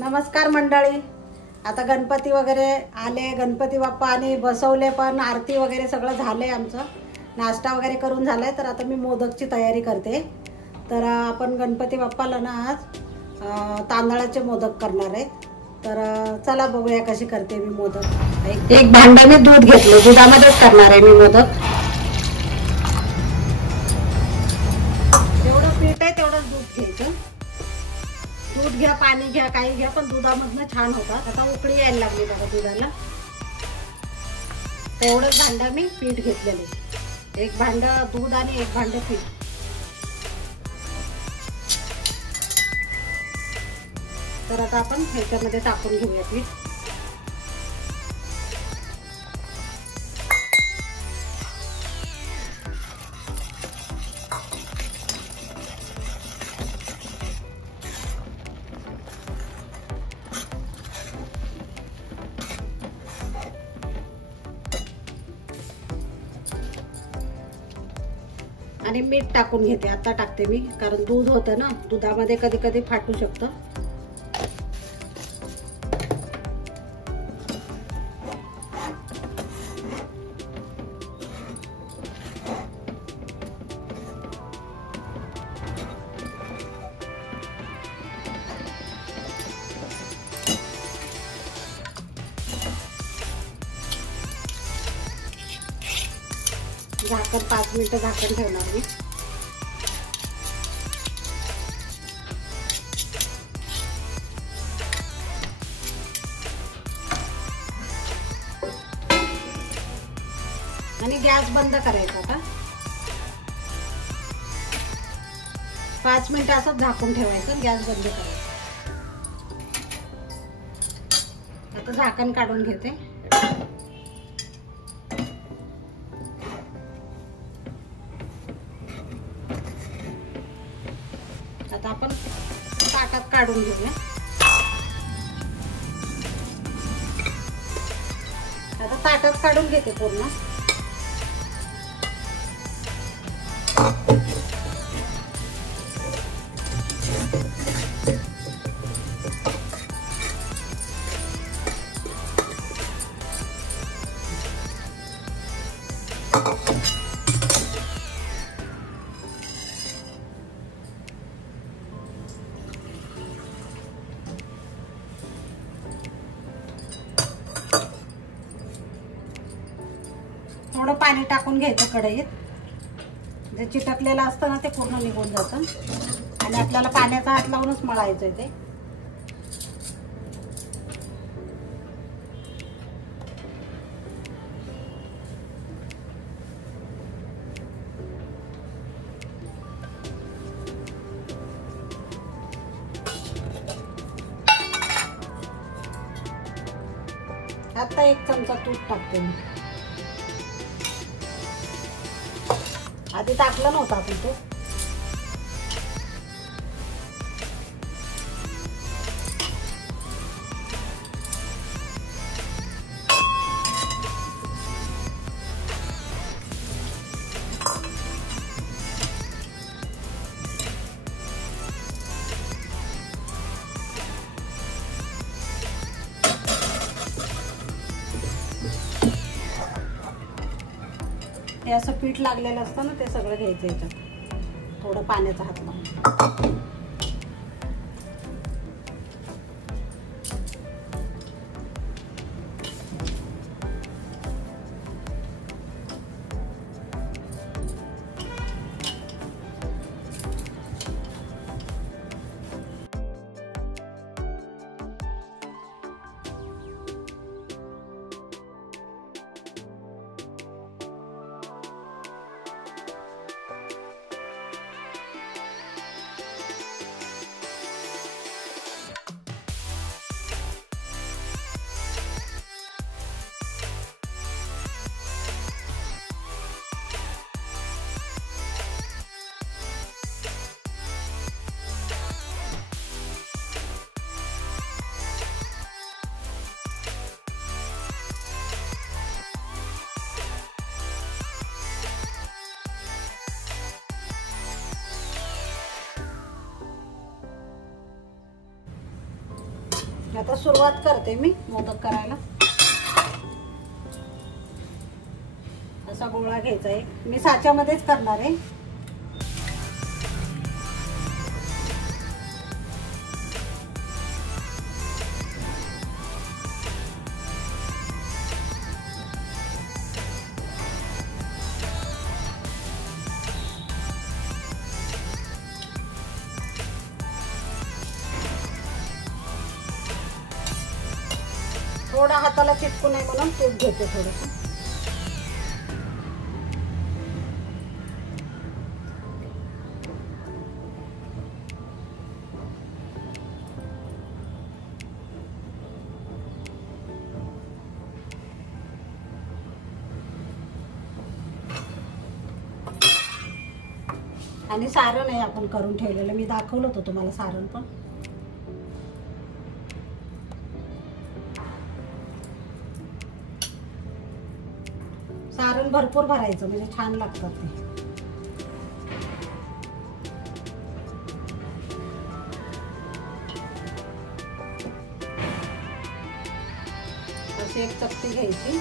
नमस्कार मंडळी. आता गणपती वगैरे आले, गणपती बाप्पा आणि बसवले पण, आरती वगैरे सगळं झालंय, आमचं नाश्ता वगैरे करून झालाय. तर आता मी मोदकची तयारी करते. तर आपण गणपती बाप्पाला ना आज तांदळाचे मोदक करणार आहे. तर चला बघूया कशी करते मी मोदक. एक भांड्याने दूध घेतले, दुधामध्येच करणार आहे मी मोदक. जेवढं पीठ आहे तेवढंच दूध घ्यायचं. दूध घ्या, पाणी घ्या, काही घ्या, पण दुधामधनं छान होतात. आता उकळी यायला लागली बघा दुधाला. तेवढंच भांडं मी पीठ घेतलेले, एक भांडं दूध आणि एक भांडं पीठ. तर आता आपण ह्याच्यामध्ये टाकून घेऊया पीठ. आणि मीठ टाकून घेते. आता टाकते मी, कारण दूध होतं ना, दुधामध्ये कधी कधी फाटू शकतं. झाकण 5 मिनिटं झाकण ठेवणार मी. आणि गॅस बंद करायचा. आता 5 मिनिटं असं झाकून ठेवायचं, गॅस बंद करायचा. आता झाकण काढून घेते. आता आपण ताटात काढून घेऊया. आता ताटात काढून घेते पूर्ण. थोडं पाणी टाकून घ्यायचं कढईत. जे चिटकलेलं असतं ना ते पूर्ण निघून जातं. आणि आपल्याला पाण्याचा हात लावूनच मळायचं ते. आता 1 चमचा तूप टाकते मी. आधी टाकलं नव्हतं आपण तो. हे असं पीठ लागलेलं असतं ना, ते सगळं घ्यायचं याच्यात, थोडं पाण्याचा हात लावून. आता सुरुवात करते मी मोदक करायला. असा गोळा घ्यायचा आहे. मी साच्यामध्येच करणार आहे. थोडा हाताला चिटकू नये म्हणून तूप घेते थोडंसं. आणि सारण आहे आपण करून ठेवलेलं. मी दाखवलं होतं तुम्हाला सारण पण. सारण भरपूर भरायचं म्हणजे छान लागतात ते. अशी एक चपटी घ्यायची.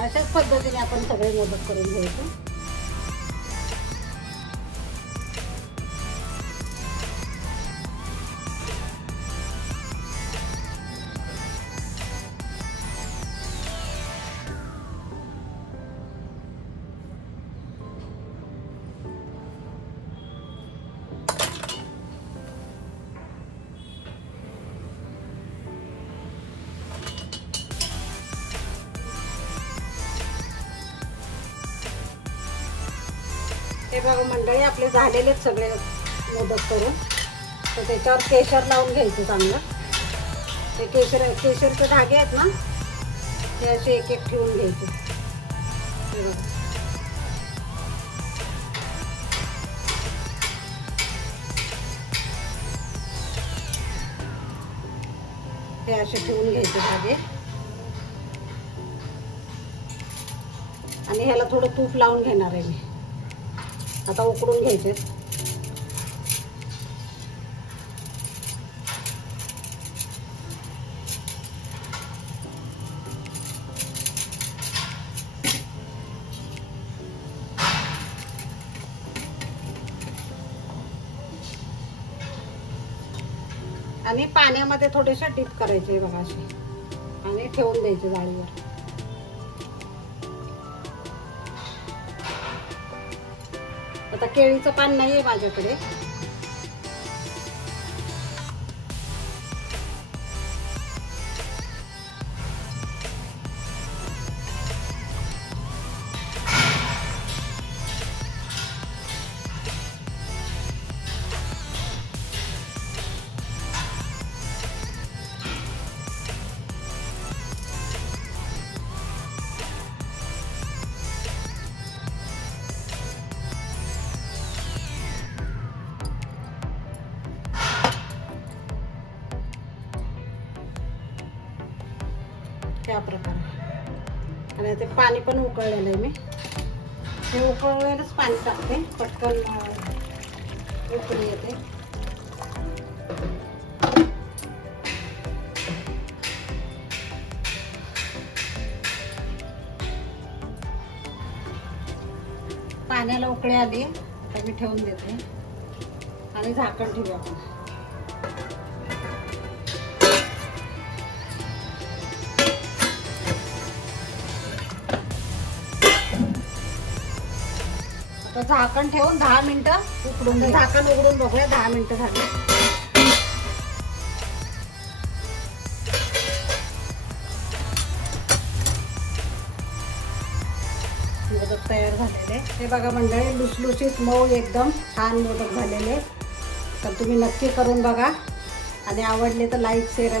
अशाच पद्धतीने आपण सगळे मोदक करून घ्यायचे. हे बघा मंडळी, आपले झालेले सगळे मोदक करून. तर त्याच्यावर केशर लावून घ्यायचं चांगलं. ते केशरचे धागे आहेत ना, ते असे एक एक ठेवून घ्यायचे. हे बघा, हे असे ठेवून घ्यायचे धागे. आणि ह्याला थोडं तूप लावून घेणार आहे मी. आता उकडून घ्यायचे. आणि पाण्यामध्ये थोडेसे डीप करायचे बघा असे, आणि ठेवून द्यायचे जाळीवर. आता केळीचं पान नाहीये माझ्याकडे. त्या प्रकारे. आणि ते पाणी पण उकळलेलं आहे मी. हे उकळलेलंच पाणी टाकते पटकन उकळी येते. पाण्याला उकळी आली. आता मी ठेवून देते आणि झाकण ठेवू आपण. आता झाकण ठेवून 10 मिनिटं उकडून घे. झाकण उघडून बघूया. 10 मिनिटं झाली. मोदक तयार झालेले. हे बघा मंडळी, लुसलुशीत मऊ एकदम छान मोदक झालेले. तर तुम्ही नक्की करून बघा आणि आवडले तर लाईक शेअर